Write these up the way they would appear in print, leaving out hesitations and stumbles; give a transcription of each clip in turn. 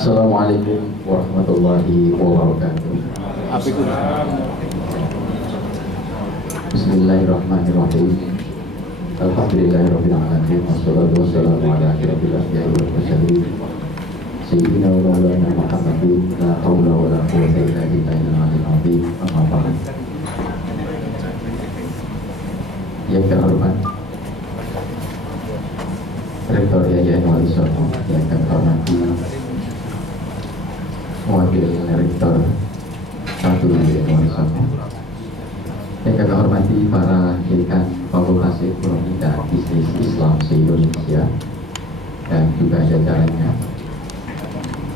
Assalamualaikum warahmatullahi wabarakatuh. Apa itu? Bismillahirrahmanirrahim. Alhamdulillahirabbil alamin wassalatu wassalamu ala asyrofil anbiya'i wal mursalin sayyidina wa maulana Muhammadin la haula wa la quwwata illa billahil aliyyil azim. Amma ba'd. Yang terhormat Rektor Yayasan Wali Songo, yang kami hormati Wakil Rektor 1 Yayasan Wali Songo, yang kami hormati para dekan Fakultas Ekonomi dan Bisnis Islam se-Indonesia dan juga jajarannya,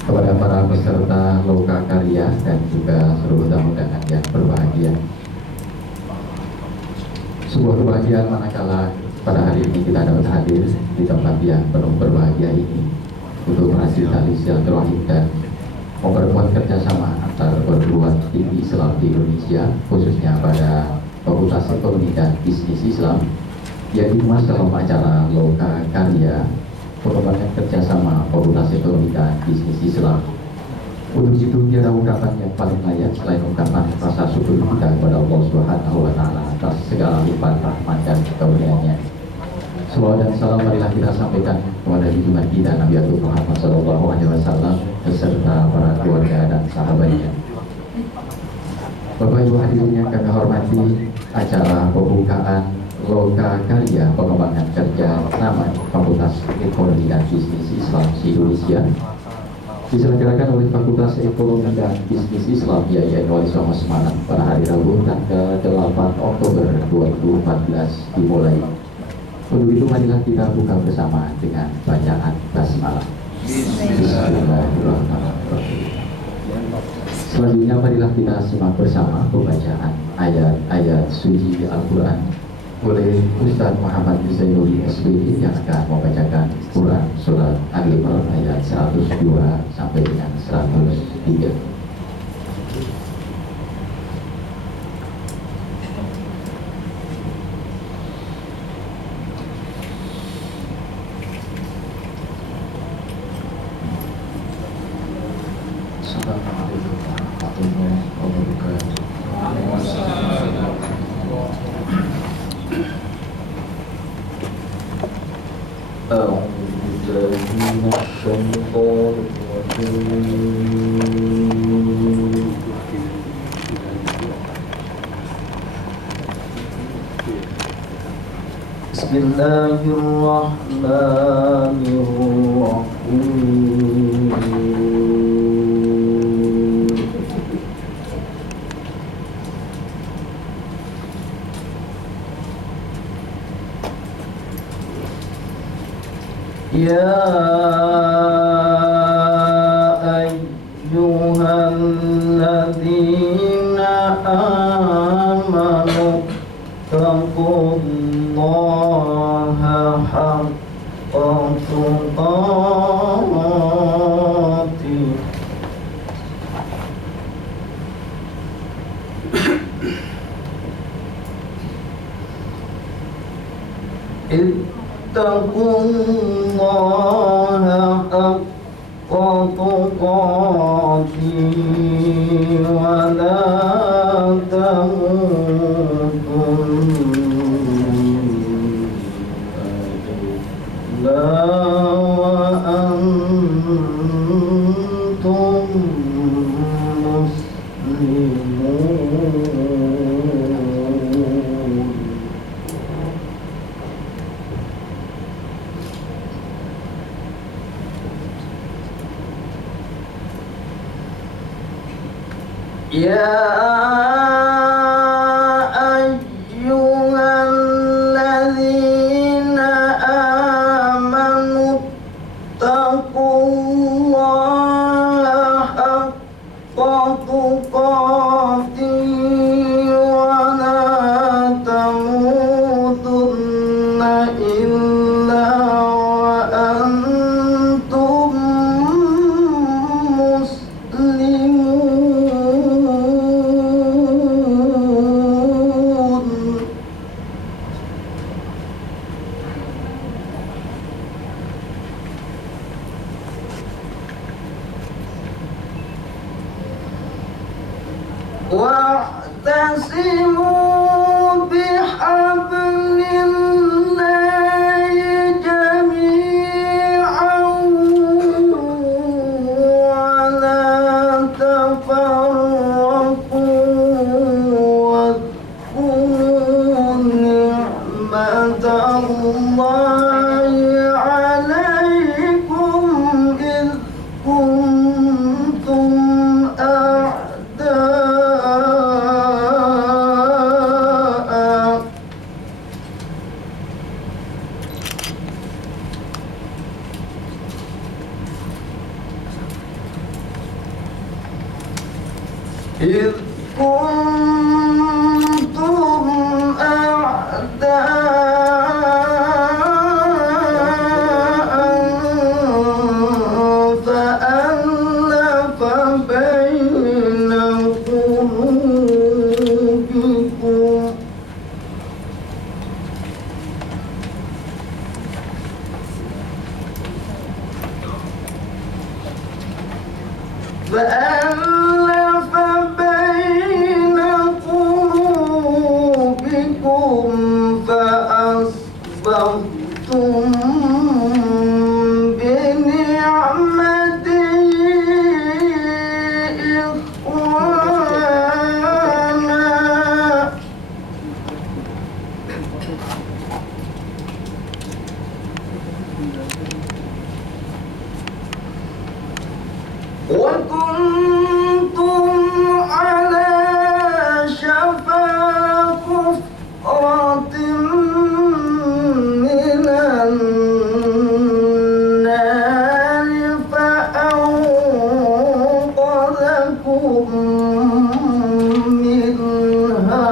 kepada para peserta Loka Karya dan juga seluruh tamu undangan yang berbahagia. Sebuah kebahagiaan manakala pada hari ini kita dapat hadir di tempat yang penuh berbahagia ini untuk menghasil tali silaturahim dan memperkuat kerjasama antar perguruan tinggi Islam di Indonesia, khususnya pada Fakultas Ekonomi dan Bisnis Islam, yang dikemas dalam acara Loka Karya pengembangan kerjasama Fakultas Ekonomi dan Bisnis Islam. Untuk itu tiada ungkapan yang paling layak selain ungkapan rasa syukur kita kepada Allah Subhanahu wa Ta'ala atas segala lipat rahmat dan karunia-Nya. Salawat dan salam marilah kita sampaikan kepada junjungan kita Nabi Agung Muhammad SAW beserta para keluarga dan sahabatnya. Bapak Ibu hadirin yang kami hormati, acara pembukaan Loka Karya pengembangan kerja nama Fakultas Ekonomi dan Bisnis Islam se-Indonesia diselenggarakan oleh Fakultas Ekonomi dan Bisnis Islam Yayasan Wali Songo Semarang pada hari Rabu tanggal 8 Oktober 2014 dimulai. Untuk itu marilah kita buka bersama dengan bacaan basmalah. Bismillahirrahmanirrahim. Selanjutnya marilah kita simak bersama pembacaan ayat-ayat suci Al-Quran oleh Ustaz Muhammad Zainuri SPD yang akan membacakan Quran Surat Al-Imran ayat 102 sampai dengan 103. Assalamualaikum warahmatullahi wabarakatuh. Bismillahirrahmanirrahim. Ya ayyuhalladzina amanu taqullaha haqqa tuqatih ittaqullaha haqqa tuqatih wa la tamutunna wa antum muslimun. Ya ayyuhalladzina amanu taqullaha haqqa tuqatih wa la tamutunna illa wa antum muslimun. واعتصموا بحبل الله جميعا ولا تفرقوا واذكروا نعمة الله عليكم إذ كنتم إذ كنتم أعداء فألف بين قلوبكم فأصبحتم بنعمته إخوانا وكنتم على شفا حفرة من النار فأنقذكم منها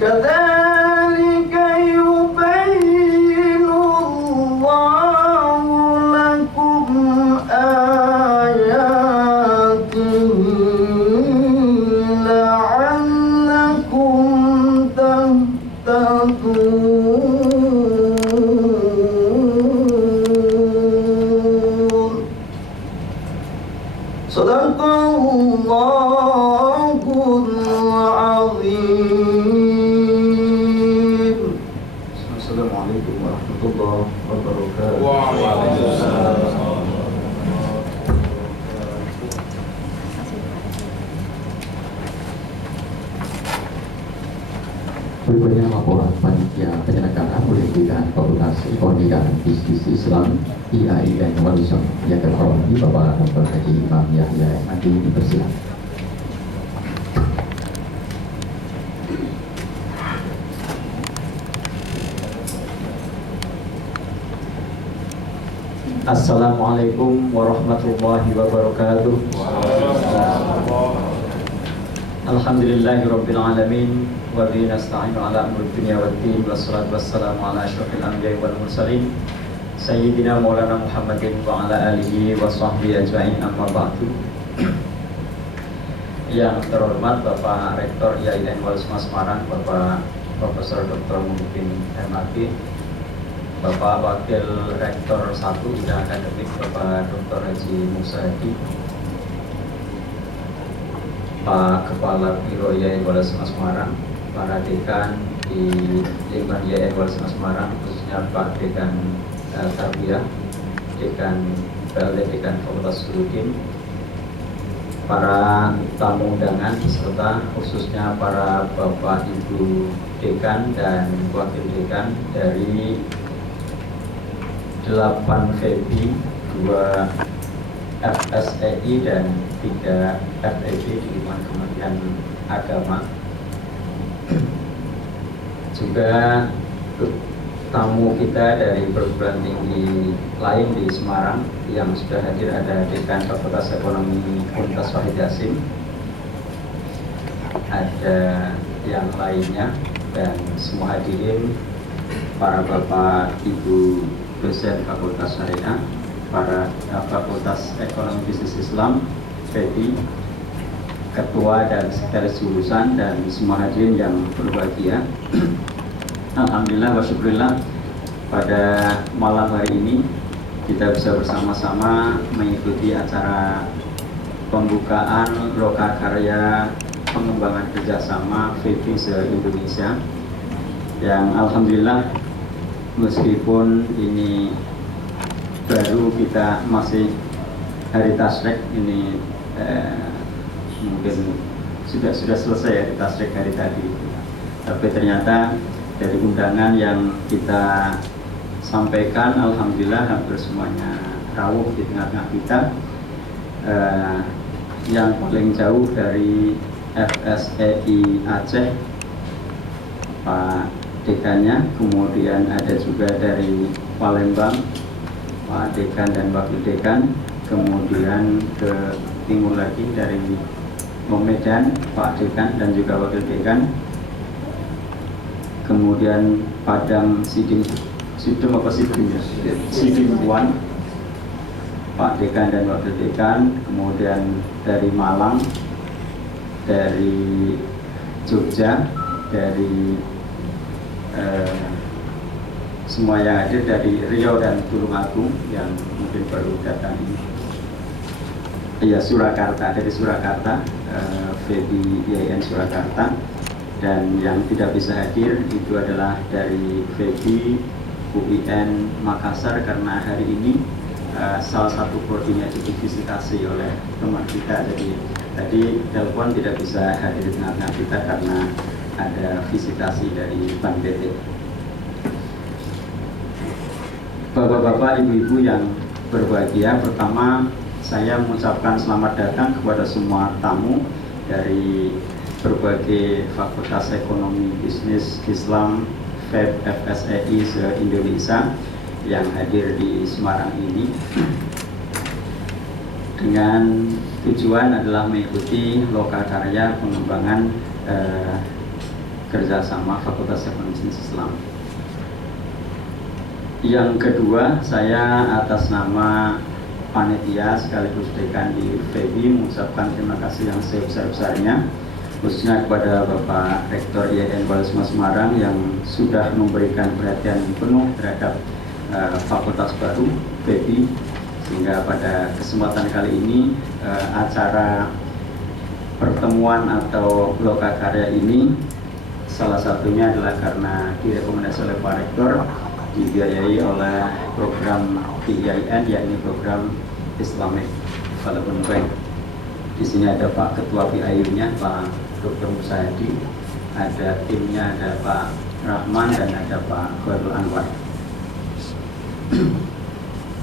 كذلك يبين الله لكم آياته لعلكم تهتدون صدق الله العظيم. Assalamualaikum warahmatullahi wabarakatuh. Waalaikumsalam. Berikutnya laporan panitia penyelenggaraan pendidikan Fakultas Ekonomi dan Bisnis Islam IAIN Walisong yang terhormati Bapak Dr. Haji Imam Yahya Madi dipersilakan. Assalamualaikum warahmatullahi wabarakatuh. Alhamdulillahirabbil alamin wa bihi nasta'inu ala umuri dunya waddin wassalatu wassalamu ala asyrofil anbiya'i wal mursalin sayyidina maulana Muhammadin wa ala alihi wa sahbihi ajma'in, amma ba'du. Yang terhormat Bapak Rektor IAIN Walisma Semarang, Bapak Profesor Dr. Muhyiddin MAG, Bapak Wakil Rektor 1 Bidang Akademik Bapak Dr. Haji Musa Hadi, Pak Kepala Biro IAIN Walisma Semarang, para dekan di lingkungan IAIN Walisma Semarang, khususnya Pak Dekan Tarbiyah, Dekan PLT, Dekan Fakultas Suludin, para tamu undangan serta khususnya para Bapak Ibu Dekan dan Wakil Dekan dari 8 FEBI, 2 FSEI dan 3 FEB di lingkungan Kementerian Agama. Juga tamu kita dari perguruan tinggi lain di Semarang yang sudah hadir, ada Dekan Fakultas Ekonomi Universitas Wahid Hasim, ada yang lainnya, dan semua hadirin, para Bapak Ibu dosen Fakultas Syariah, para Fakultas Ekonomi Bisnis Islam, FEBI, Ketua dan Sekretaris Jurusan, dan semua hadirin yang berbahagia. Alhamdulillah wa syukurillah, pada malam hari ini kita bisa bersama-sama mengikuti acara pembukaan lokakarya pengembangan kerjasama FEBI se-Indonesia yang alhamdulillah meskipun ini baru, kita masih hari tasrek ini mungkin sudah selesai ya tasrek hari tadi, tapi ternyata dari undangan yang kita sampaikan alhamdulillah hampir semuanya rawuh di tengah-tengah kita. Yang paling jauh dari FSEI Aceh Pak Dekannya, kemudian ada juga dari Palembang Pak Dekan dan Wakil Dekan, kemudian ke timur lagi dari Medan Pak Dekan dan juga Wakil Dekan, kemudian Padang Siding Buan Pak Dekan dan Wakil Dekan, kemudian dari Malang, dari Jogja, dari semua yang hadir, dari Riau dan Tulungagung yang mungkin baru datang ini. Iya, Surakarta, dari Surakarta, FEBI IAIN Surakarta, dan yang tidak bisa hadir itu adalah dari FEBI UIN Makassar karena hari ini salah satu prodinya divisitasi oleh teman kita, jadi tadi telepon tidak bisa hadir di tengah-tengah kita karena ada visitasi dari Ban PT. Bapak-bapak, ibu-ibu yang berbahagia, pertama saya mengucapkan selamat datang kepada semua tamu dari berbagai Fakultas Ekonomi Bisnis Islam FEB FSEI se-Indonesia yang hadir di Semarang ini, dengan tujuan adalah mengikuti lokakarya pengembangan kerjasama Fakultas Ekonomi Bisnis Islam. Yang kedua, saya atas nama panitia sekaligus dekan di FEBI mengucapkan terima kasih yang sebesar-besarnya, khususnya kepada Bapak Rektor IAIN Walisma Semarang yang sudah memberikan perhatian penuh terhadap fakultas baru FEBI, sehingga pada kesempatan kali ini acara pertemuan atau lokakarya ini salah satunya adalah karena direkomendasi oleh Pak Rektor, dibiayai oleh program IAIN, yakni program Islamic Development Bank. Di sini ada Pak Ketua PIU-nya Pak Dr. Musayadi, ada timnya, ada Pak Rahman dan ada Pak Khairul Anwar.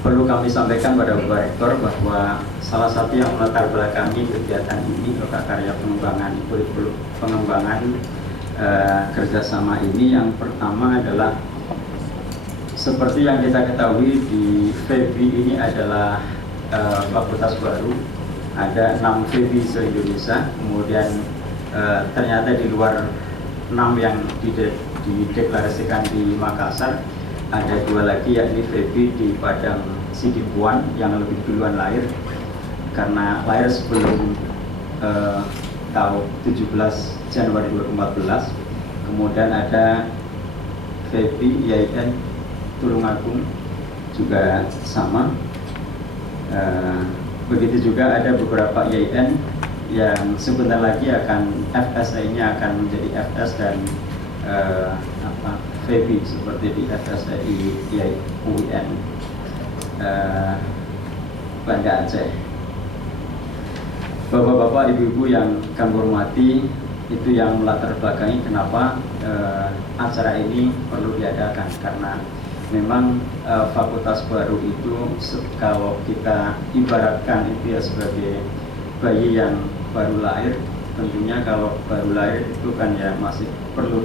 Perlu kami sampaikan pada Bapak Rektor bahwa salah satu yang melatar belakangi kegiatan ini, lokakarya pengembangan kerjasama ini, yang pertama adalah seperti yang kita ketahui di FEBI ini adalah fakultas baru, ada 6 FEBI se-Indonesia, kemudian ternyata di luar 6 yang dideklarasikan di Makassar, ada 2 lagi yakni FEBI di Padang Siding Buan yang lebih duluan lahir karena lahir sebelum tahun 17 Januari 2014. Kemudian ada FEBI IAIN Tulungagung juga sama. Begitu juga ada beberapa IAIN yang sebentar lagi akan FSI-nya akan menjadi FS dan FEBI seperti di FSI UIN Banda Aceh. Bapak-bapak, ibu-ibu yang kami hormati, itu yang melatar belakangi kenapa acara ini perlu diadakan, karena memang fakultas baru itu kalau kita ibaratkan itu ya sebagai bayi yang baru lahir. Tentunya kalau baru lahir itu kan ya masih perlu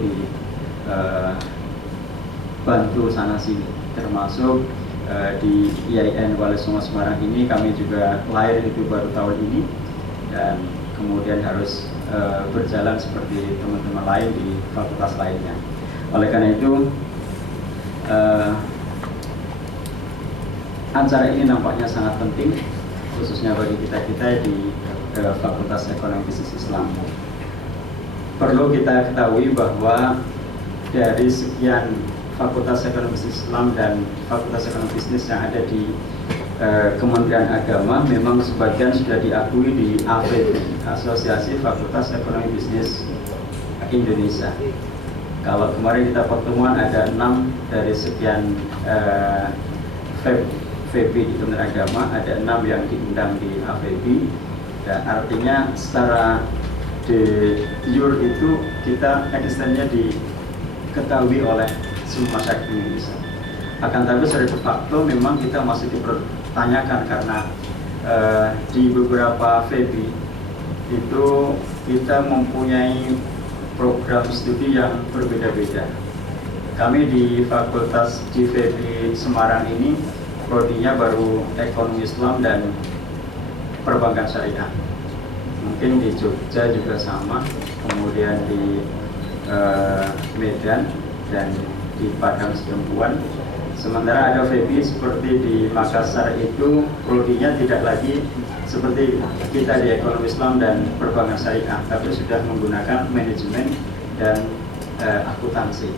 dibantu sana sini, termasuk di IAIN Walisma Semarang ini kami juga lahir itu baru tahun ini dan kemudian harus berjalan seperti teman-teman lain di fakultas lainnya. Oleh karena itu acara ini nampaknya sangat penting, khususnya bagi kita-kita di Fakultas Ekonomi Bisnis Islam. Perlu kita ketahui bahwa dari sekian Fakultas Ekonomi Bisnis Islam dan Fakultas Ekonomi Bisnis yang ada di Kementerian Agama memang sebagian sudah diakui di AFEB, Asosiasi Fakultas Ekonomi Bisnis Indonesia. Kalau kemarin kita pertemuan ada 6 dari sekian FEB di Kementerian Agama, ada 6 yang diundang di AFEB. Dan artinya secara de jure itu kita eksistensinya diketahui oleh semua masyarakat Indonesia. Akan tapi secara de facto memang kita masih dipertanyakan karena di beberapa FEB itu kita mempunyai program studi yang berbeda-beda. Kami di Fakultas di FEB Semarang ini prodinya baru Ekonomi Islam dan Perbankan Syariah. Mungkin di Jogja juga sama, kemudian di Medan dan di Padang Sidempuan. Sementara ada FEB seperti di Makassar itu prodinya tidak lagi seperti kita di Ekonomi Islam dan Perbankan Syariah, tapi sudah menggunakan manajemen dan akuntansi.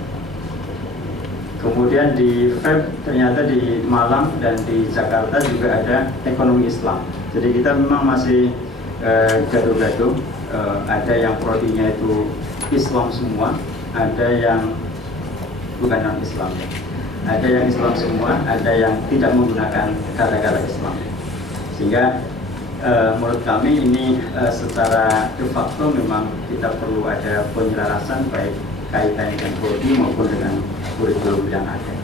Kemudian di FEB ternyata di Malang dan di Jakarta juga ada Ekonomi Islam. Jadi kita memang masih gaduh-gaduh. Ada yang prodinya itu Islam semua, ada yang bukan non-Islam. Ada yang Islam semua, ada yang tidak menggunakan kata-kata Islam. Sehingga menurut kami ini secara de facto memang kita perlu ada penyelarasan baik kaitan dengan prodi maupun dengan kurikulum yang ada.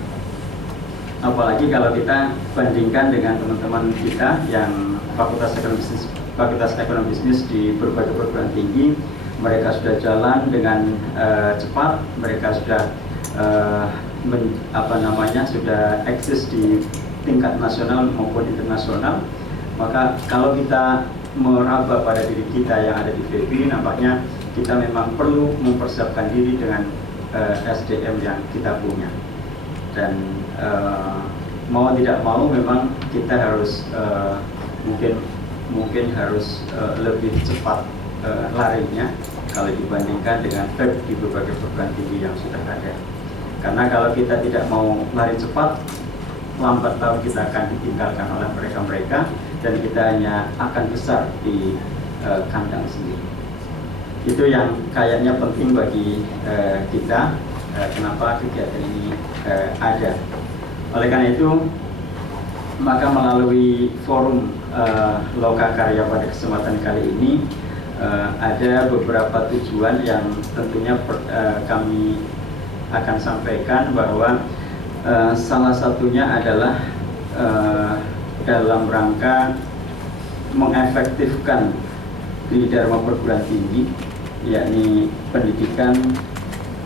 Apalagi kalau kita bandingkan dengan teman-teman kita yang Fakultas Ekonomi Bisnis di berbagai perguruan tinggi, mereka sudah jalan dengan cepat, mereka sudah sudah eksis di tingkat nasional maupun internasional. Maka kalau kita meraba pada diri kita yang ada di FEB, nampaknya kita memang perlu mempersiapkan diri dengan SDM yang kita punya. Dan mau tidak mau memang kita harus mungkin harus lebih cepat larinya kalau dibandingkan dengan FEB di berbagai perguruan tinggi yang sudah ada. Karena kalau kita tidak mau lari cepat, lambat laun kita akan ditinggalkan oleh mereka-mereka dan kita hanya akan besar di kandang sendiri. Itu yang kayaknya penting bagi kita, kenapa kegiatan ini ada. Oleh karena itu, maka melalui forum Lokakarya pada kesempatan kali ini ada beberapa tujuan yang tentunya kami akan sampaikan, bahwa salah satunya adalah dalam rangka mengefektifkan di Dharma perguruan tinggi, yakni pendidikan,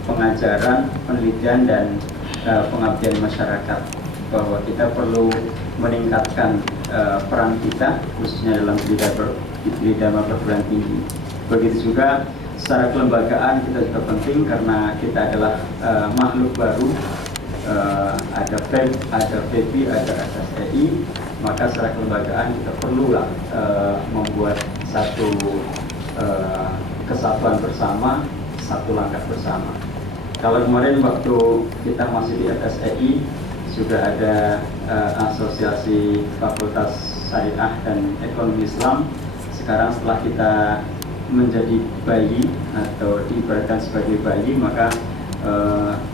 pengajaran, penelitian, dan pengabdian masyarakat, bahwa kita perlu meningkatkan peran kita khususnya dalam di Dharma perguruan tinggi. Begitu juga secara kelembagaan kita juga penting karena kita adalah makhluk baru, ada FEB, ada FEB, ada SSEI, maka secara kelembagaan kita perlulah membuat satu kesatuan bersama, satu langkah bersama. Kalau kemarin waktu kita masih di SSEI sudah ada Asosiasi Fakultas Syariah dan Ekonomi Islam. Sekarang setelah kita menjadi bayi atau diibaratkan sebagai bayi, maka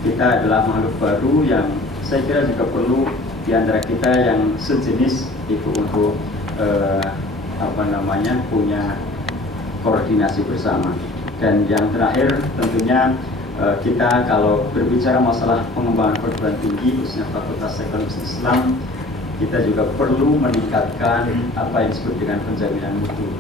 kita adalah makhluk baru yang saya kira juga perlu di antara kita yang sejenis itu untuk punya koordinasi bersama. Dan yang terakhir tentunya kita kalau berbicara masalah pengembangan perguruan tinggi khususnya Fakultas Ekonomi Islam, kita juga perlu meningkatkan apa yang disebut dengan penjaminan mutu.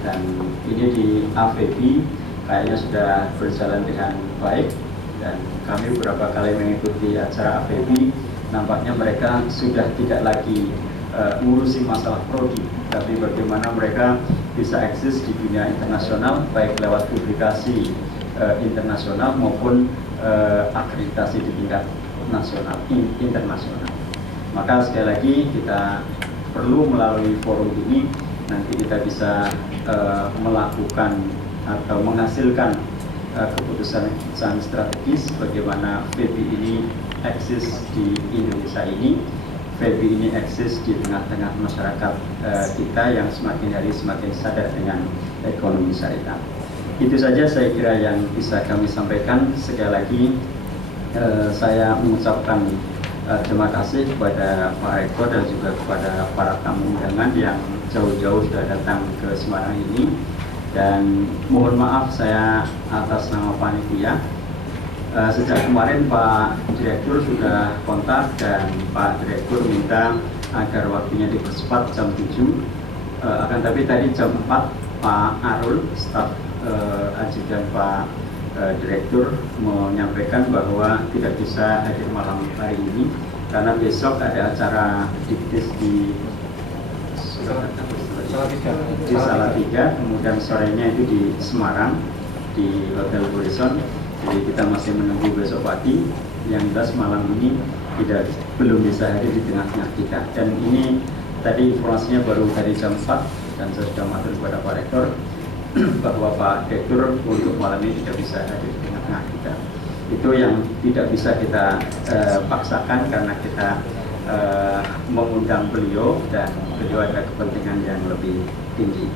Dan ini di AFEB kayaknya sudah berjalan dengan baik, dan kami beberapa kali mengikuti acara AFEB, nampaknya mereka sudah tidak lagi ngurusi masalah prodi, tapi bagaimana mereka bisa eksis di dunia internasional baik lewat publikasi internasional maupun akreditasi di tingkat nasional internasional. Maka sekali lagi kita perlu melalui forum ini nanti kita bisa melakukan atau menghasilkan keputusan strategis bagaimana FEB ini eksis di Indonesia ini, value ini eksis di tengah-tengah masyarakat kita yang semakin hari semakin sadar dengan ekonomi syariah. Itu saja saya kira yang bisa kami sampaikan. Sekali lagi saya mengucapkan terima kasih kepada Pak Rektor dan juga kepada para tamu undangan yang jauh-jauh sudah datang ke Semarang ini. Dan mohon maaf saya atas nama panitia. Sejak kemarin Pak Direktur sudah kontak dan Pak Direktur minta agar waktunya dipercepat jam 7. Akan tapi tadi jam 4 Pak Arul, staf ajudan Pak Direktur menyampaikan bahwa tidak bisa hadir malam hari ini karena besok ada acara diktis di Salatiga, kemudian sorenya itu di Semarang di Hotel Horizon. Jadi kita masih menunggu besok pagi. Yang jelas malam ini belum bisa hadir di tengah-tengah kita. Dan ini tadi informasinya baru dari jam 4 dan saya sudah matur kepada Pak Rektor bahwa Pak Direktur untuk malam ini tidak bisa hadir di tengah-tengah kita. Itu yang tidak bisa kita paksakan karena kita mengundang beliau dan beliau ada kepentingan yang lebih tinggi.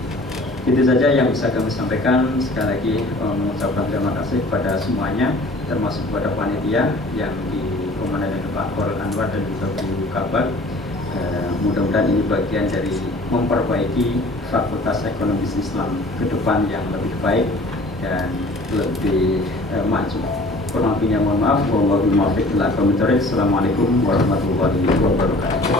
Itu saja yang bisa kami sampaikan. Sekali lagi mengucapkan terima kasih kepada semuanya, termasuk kepada panitia yang dikomandoi Pak Korul Anwar dan juga Bu Kabak. Mudah-mudahan ini bagian dari memperbaiki Fakultas Ekonomi Islam ke depan yang lebih baik dan lebih maju. Kurang lebihnya mohon maaf. Wabillahi taufiq wal hidayah. Assalamualaikum warahmatullahi wabarakatuh.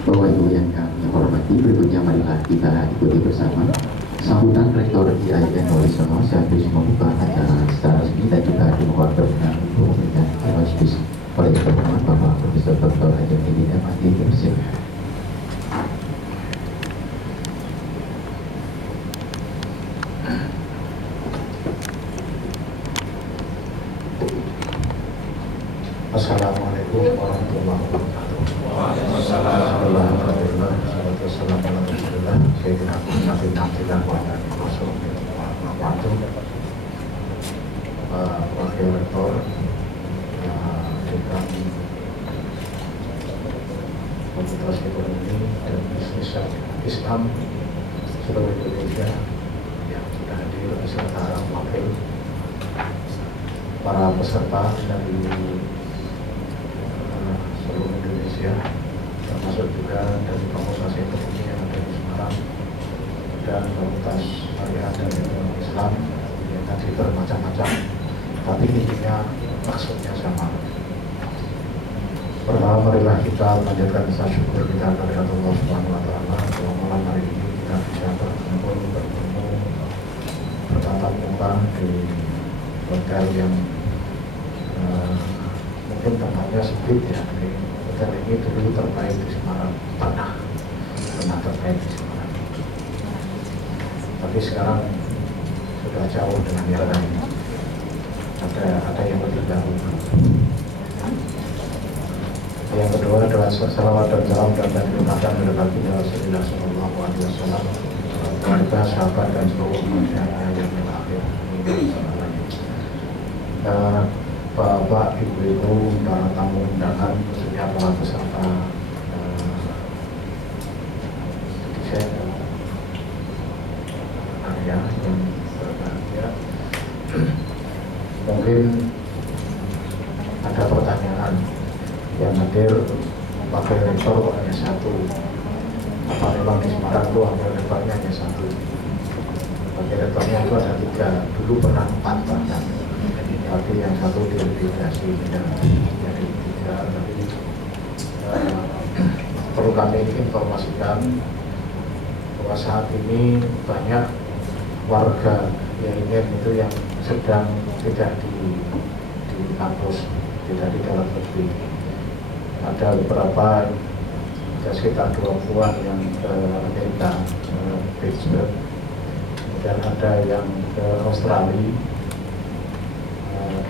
Bapak Ibu yang kami hormati, berikutnya marilah kita ikuti bersama sambutan Rektor IAIN Walisono sekaligus membuka acara secara resmi dan juga dimohon berkenan untuk memberikan auspis oleh terhormat Bapak Profesor Dr. Haji M.Adi Gersin. Assalamualaikum warahmatullahi wabarakatuh. Alhamdulillah, salatu wassalamu ala Rasulillah, Sayyidina Muhammadin abdillah wa ala alihi wabarakatuh. Wakil Rektor, Dekan Fakultas Ekonomi dan Bisnis Islam seluruh Indonesia yang sudah hadir beserta wakil, para peserta dari seluruh Indonesia, termasuk juga dari Fakultas Ekonomi yang ada di Semarang dan Fakultas Syariah dan Ekonomi Islam yang tadi bermacam-macam, tapi intinya maksudnya sama. Pertama, marilah kita panjatkan rasa syukur kita kepada Allah Subhanahu wa Ta'ala bahwa malam hari ini kita bisa bertemu bertatap muka di hotel yang mungkin tempatnya sempit ya. Hotel ini dulu terbaik di Semarang, pernah terbaik di Semarang, tapi sekarang sudah jauh dengan yang lain. Ada yang lebih baru. Yang kedua, doa salawat dan salam dan terima kepada baginda Rasulullah Sallallahu Alaihi Wasallam, keluarga, sahabat dan seluruh manusia yang terakhir. Bapak, Ibu-ibu, para tamu undangan, khususnya para peserta desain area yang berbahagia. Mungkin ada pertanyaan yang hadir Wakil Rektor kok hanya satu. Apa memang di Semarang itu Wakil Rektornya hanya satu? Wakil Rektornya itu ada 3, dulu pernah 4 bahkan. Tapi yang satu direvitasi dan jadi 3, tapi perlu kami informasikan bahwa saat ini banyak warga IAIN itu yang sedang tidak di kampus, tidak di dalam negeri. Ada beberapa, ada sekitar 20-an yang ke Amerika, Pittsburgh, dan ada yang ke Australia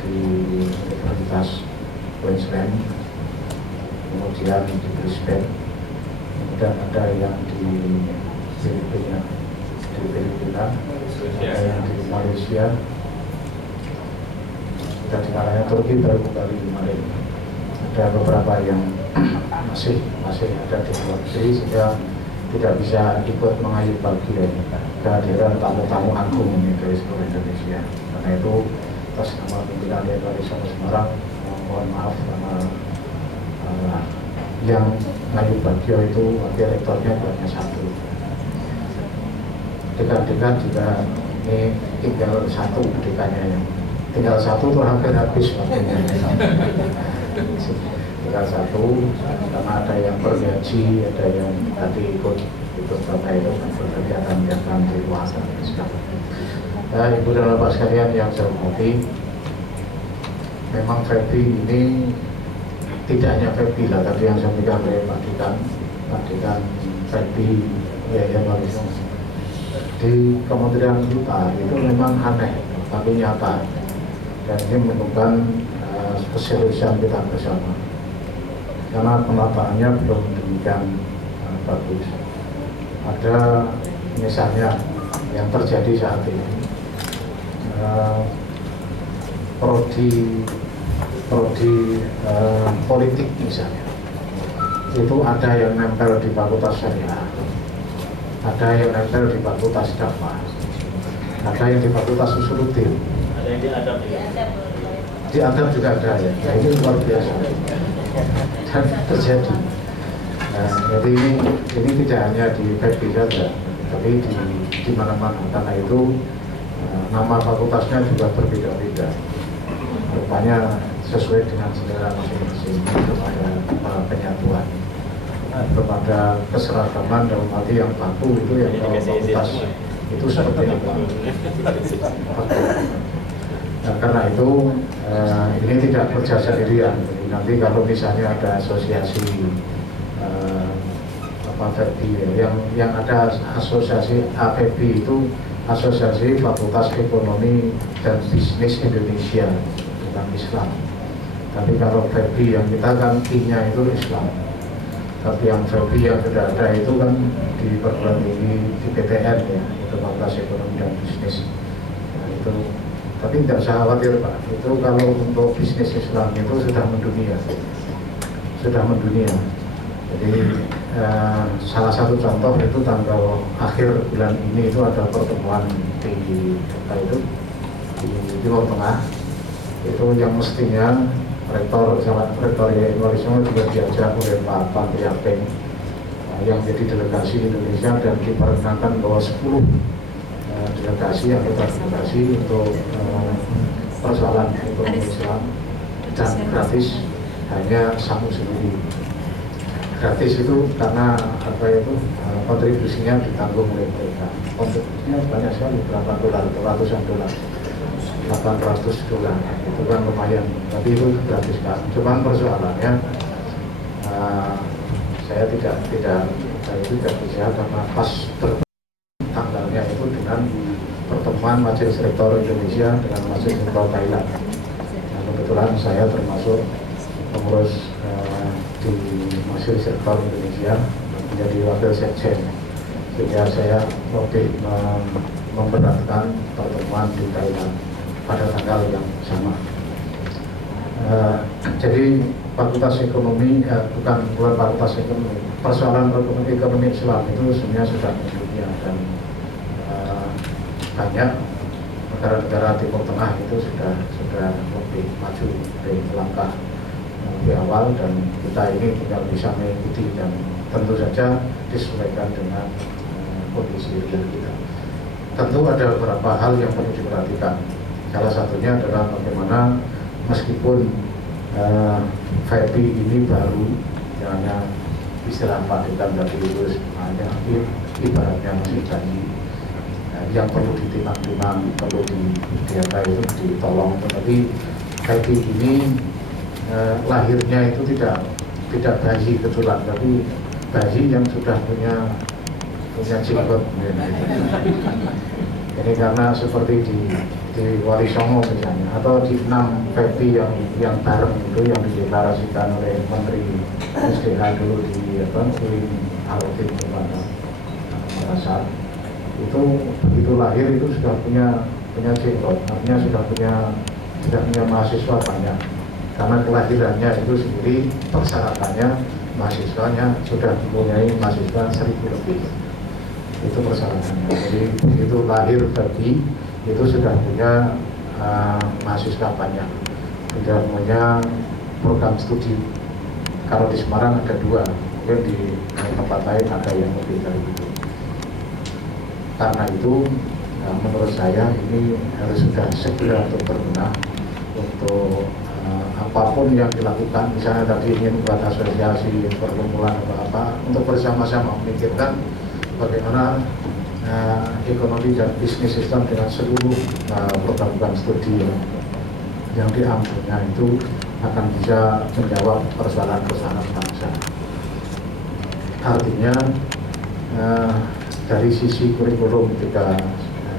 di Universitas Queensland, kemudian di Brisbane, kemudian ada yang di Filipina, di di Filipina, ada yang di Malaysia, dan di wilayah Turki baru kembali kemarin. Ada beberapa yang masih ada di luar negeri sehingga tidak bisa ikut mengayuh bagi kehadiran tamu-tamu agung ini dari seluruh Indonesia. Karena itu atas nama pimpinan dari Semarang mohon maaf karena yang ngayuh bagio itu wakil rektornya hanya satu. Dekan-dekan juga ini tinggal satu dekannya yang tinggal satu tuh hampir habis waktunya. Tinggal satu karena ada yang bergaji, ada yang tadi ikut bapak itu berkegiatan di luar sana. Nah, Ibu dan Bapak sekalian yang saya hormati, memang FEBI ini tidak hanya FEBI lah, tadi yang saya sampaikan oleh Pak Dekan FEBI Yayasan Warisan di Kementerian kita itu memang aneh tapi nyata, dan ini menunjukkan keseriusan kita bersama karena penataannya belum demikian bagus. Ada misalnya yang terjadi saat ini, prodi politik misalnya, itu ada yang nempel di Fakultas Syariah, ada yang nempel di Fakultas Dakwah, ada yang di Fakultas Usuluddin, ada yang di Adab juga ada ya. Nah, ini luar biasa dan terjadi. Nah, jadi ini tidak hanya di FEBI saja, tapi di mana-mana, karena itu nama fakultasnya juga berbeda-beda. Rupanya sesuai dengan selera masing-masing kepada penyatuan, kepada keseragaman dalam arti yang baku itu yang fakultas itu seperti apa. Nah, karena itu ini tidak kerja sendirian. Jadi nanti kalau misalnya ada asosiasi FEBI yang ada asosiasi AFEBI itu Asosiasi Fakultas Ekonomi dan Bisnis Indonesia tentang Islam. Tapi kalau FEBI yang kita kan I-nya itu Islam. Tapi yang FEBI yang sudah ada itu kan di perguruan tinggi di PTN ya, itu Fakultas Ekonomi dan Bisnis. Nah, itu tapi tidak usah khawatir Pak, itu kalau untuk bisnis Islam itu sudah mendunia. Jadi salah satu contoh itu tanggal akhir bulan ini itu ada pertemuan di Timur Tengah, itu yang mestinya rektor Indonesia juga diajak oleh Pak Pantri Apeng yang jadi delegasi Indonesia, dan diperkenalkan bahwa 10 delegasi anggota delegasi untuk persoalan ekonomi Islam, dan gratis, hanya samu sendiri. Gratis itu karena kontribusinya ditanggung oleh mereka. Kontribusinya banyak sekali, berapa dolar, ratusan dolar, $800, itu kan lumayan. Tapi itu gratis kan. Cuman persoalannya saya tidak bisa karena pas tanggalnya itu dengan pertemuan Majelis Rektor Indonesia dengan Majelis Rektor Thailand. Nah, kebetulan saya termasuk pengurus di Majelis Rektor Indonesia menjadi wakil sekjen, sehingga saya lebih memberatkan pertemuan di Thailand pada tanggal yang sama. Jadi Fakultas Ekonomi bukan Fakultas Ekonomi, persoalan ekonomi Islam itu sebenarnya sudah mendunia, dan banyak negara-negara Timur Tengah itu sudah lebih maju dari langkah di awal, dan kita ini tinggal bisa mengikuti dan tentu saja disesuaikan dengan kondisi real kita. Tentu ada beberapa hal yang perlu diperhatikan. Salah satunya adalah bagaimana meskipun FEBI ini baru, hanya istilah Pak Dekan tadi itu hanya ibaratnya masih bayi yang perlu ditimang-timang, perlu itu ditolong. Tetapi FEBI ini lahirnya itu tidak bayi kebetulan, tapi bayi yang sudah punya jenggot. Ini karena seperti di Wali Songo misalnya, atau di 6 FEBI yang bareng itu yang dideklarasikan oleh Menteri SDH dulu di Alvin kepada Makassar, itu begitu lahir itu sudah punya jenggot, artinya sudah punya mahasiswa banyak. Karena kelahirannya itu sendiri persyaratannya mahasiswanya sudah mempunyai mahasiswa 1000 lebih. Itu persyaratannya. Jadi begitu lahir baby itu sudah punya mahasiswa banyak. Sudah punya program studi. Kalau di Semarang ada 2, mungkin di tempat lain ada yang lebih dari itu. Karena itu menurut saya ini harus sudah segera untuk berbenah untuk apapun yang dilakukan. Misalnya tadi ingin buat asosiasi, perkumpulan atau apa, untuk bersama-sama memikirkan bagaimana ekonomi dan bisnis Islam dengan seluruh program studi yang diambilnya itu akan bisa menjawab persoalan-persoalan bangsa. Artinya dari sisi kurikulum juga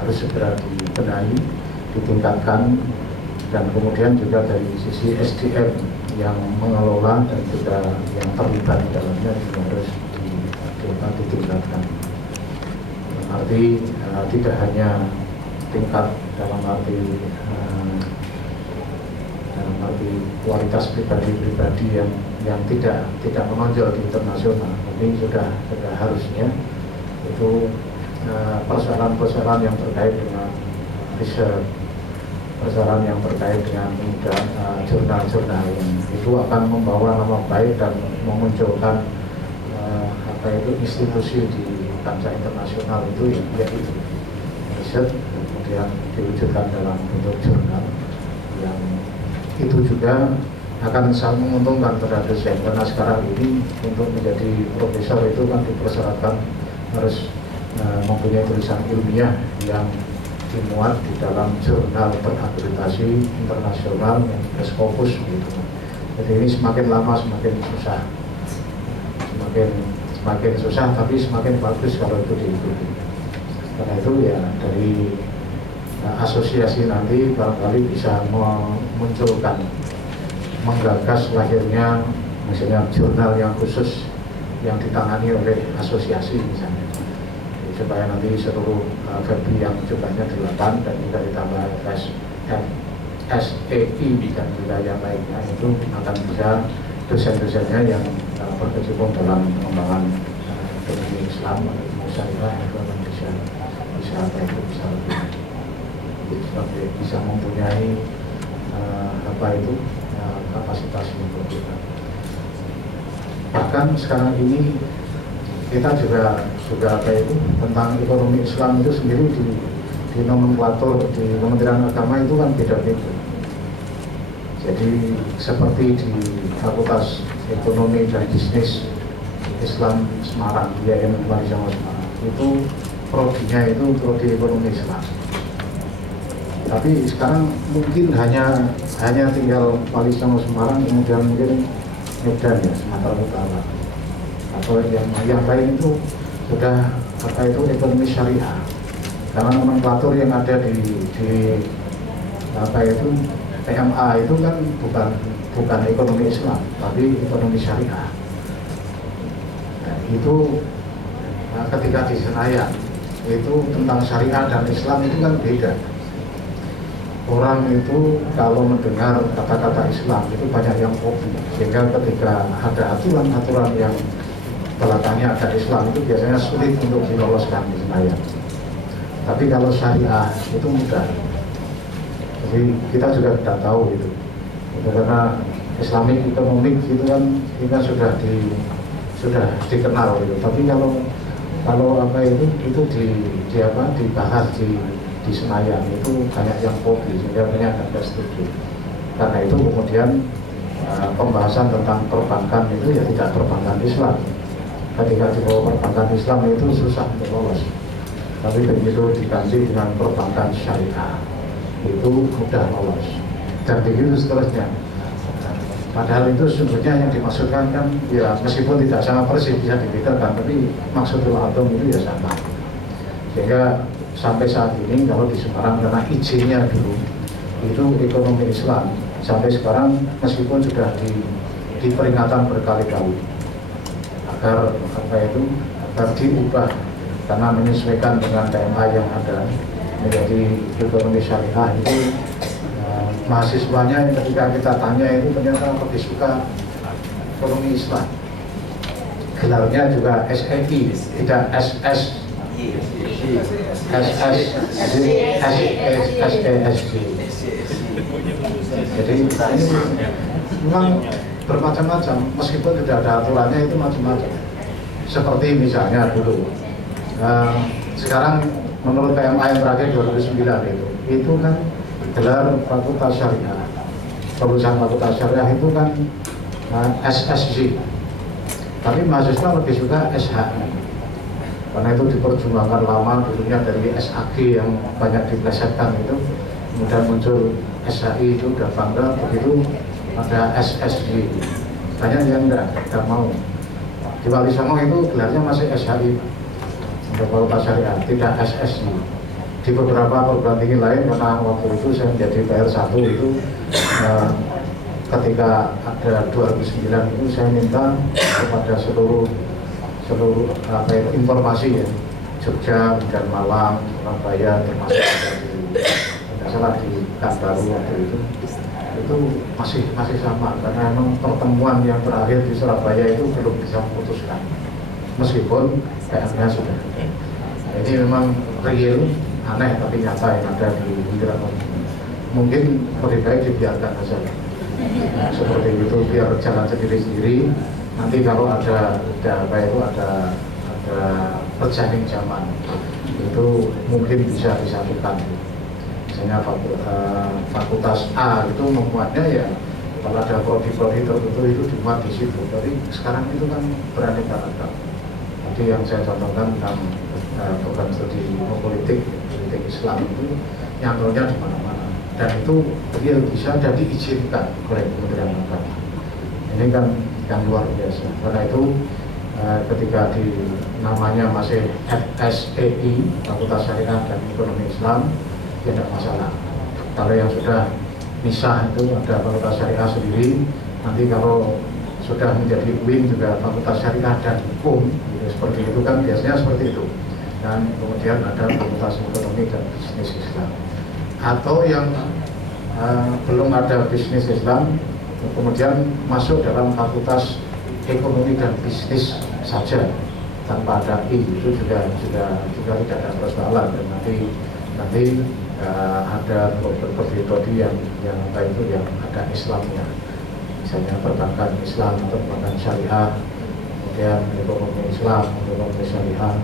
harus segera dibenahi, ditingkatkan, dan kemudian juga dari sisi SDM yang mengelola dan juga yang terlibat di dalamnya juga harus ditingkatkan. Arti tidak hanya tingkat dalam arti kualitas pribadi-pribadi yang tidak menonjol di internasional, tapi sudah harusnya itu persoalan-persoalan yang terkait dengan riset, persoalan yang terkait dengan jurnal-jurnal itu akan membawa nama baik dan memunculkan institusi di kancah internasional itu yaitu riset, kemudian diwujudkan dalam bentuk jurnal yang itu juga akan sangat menguntungkan terhadap dosen, karena sekarang ini untuk menjadi profesor itu kan dipersyaratkan harus mempunyai tulisan ilmiah yang dimuat di dalam jurnal terakreditasi internasional yang Scopus gitu. Jadi ini semakin lama semakin susah, semakin susah, tapi semakin bagus kalau itu diikuti. Karena itu ya dari asosiasi nanti barangkali bisa memunculkan, menggagas lahirnya misalnya jurnal yang khusus yang ditangani oleh asosiasi misalnya, supaya nanti seluruh verbi yang jumlahnya 8 dan juga ditambah SEI dan juga yang lainnya itu akan bisa dosen-dosennya yang berkecimpung dalam pengembangan ekonomi Islam, syariah, ekonomi bisa mempunyai kapasitas yang berbeda. Bahkan sekarang ini kita juga tentang ekonomi Islam itu sendiri di nomenklatur di Kementerian Agama itu kan beda-beda. Jadi seperti di Fakultas Ekonomi dan Bisnis Islam Semarang, IAIN Semarang, itu prodinya itu prodi ekonomi Islam. Tapi sekarang mungkin hanya tinggal Wali Songo Semarang, kemudian mungkin Medan ya, Sumatera Utara, atau yang lain itu sudah ekonomi syariah. Karena nomenklatur yang ada di PMA itu kan bukan ekonomi Islam, tapi ekonomi syariah. Nah, itu ketika di Senayan itu tentang syariah dan Islam itu kan beda. Orang itu kalau mendengar kata-kata Islam itu banyak yang kopi, sehingga ketika ada aturan-aturan yang belakangnya ada Islam itu biasanya sulit untuk diloloskan di Senayan. Tapi kalau syariah itu mudah. Jadi kita juga tidak tahu itu karena Islamic economic itu kan kita sudah dikenal gitu. Tapi kalau itu dibahas di Senayan itu banyak yang kopi, sehingga banyak ada studi. Karena itu kemudian pembahasan tentang perbankan itu ya tidak perbankan Islam. Ketika dibawa perbankan Islam itu susah untuk lolos. Tapi begitu diganti dengan perbankan syariah itu mudah lolos. Dan begitu seterusnya. Padahal itu sesungguhnya yang dimaksudkan kan ya meskipun tidak sama persis bisa dibedakan, tapi maksudul atom itu ya sama. Sehingga sampai saat ini kalau di Semarang karena izinnya dulu itu ekonomi Islam, sampai sekarang meskipun sudah di peringatan berkali-kali agar diubah karena menyesuaikan dengan TMA yang ada menjadi ekonomi syariah itu mahasiswanya ketika kita tanya itu ternyata lebih suka ekonomi Islam. Gelarnya juga SEI, tidak SS. SESD. Jadi ini memang bermacam-macam, meskipun tidak ada aturannya itu macam-macam. Seperti misalnya dulu, sekarang menurut PMA yang terakhir 2009 itu kan gelar Fakultas Syariah, lulusan Fakultas Syariah itu kan SSG, tapi mahasiswa lebih suka SHI karena itu diperjuangkan lama dulunya dari SAG yang banyak diplesetkan itu, kemudian muncul SHI itu udah bangga, begitu ada SSG banyak yang enggak mau. Di Wali Songo itu gelarnya masih SHI untuk Fakultas Syariah, tidak SSG. Di beberapa perguruan tinggi lain, karena waktu itu saya menjadi PR1 itu ketika ada 2009 itu saya minta kepada seluruh informasi ya, Jogja dan Malang, Surabaya, termasuk tidak salah di Kanbaru waktu itu masih sama, karena memang pertemuan yang terakhir di Surabaya itu belum bisa memutuskan meskipun PM-nya sudah. Ini memang real, aneh tapi nyata yang ada di pikiran. Mungkin lebih baik dibiarkan saja seperti itu, biar jalan sendiri-sendiri. Nanti kalau ada perjalanan zaman itu mungkin bisa disatukan. Misalnya fakultas A itu memuatnya ya kalau ada prodi-prodi tertentu itu dimuat di situ. Jadi sekarang itu kan beraneka ragam. Jadi yang saya contohkan tentang program studi politik Islam itu nyantolnya di mana-mana, dan itu dia bisa dan diizinkan oleh Kementerian Agama. Ini kan yang luar biasa. Karena itu ketika di namanya masih FSEI, Fakultas Syariah dan Ekonomi Islam, tidak masalah. Kalau yang sudah misah itu ada Fakultas Syariah sendiri, nanti kalau sudah menjadi UIN juga Fakultas Syariah dan Hukum, gitu, seperti itu kan biasanya seperti itu. Dan kemudian ada Fakultas Ekonomi dan Bisnis Islam. Atau yang belum ada Bisnis Islam, kemudian masuk dalam Fakultas Ekonomi dan Bisnis saja tanpa ada I, itu juga tidak ada persoalan. Dan nanti ada prodi yang apa itu yang ada Islamnya, misalnya perbankan Islam atau perbankan syariah, kemudian ekonomi Islam, ekonomi syariah,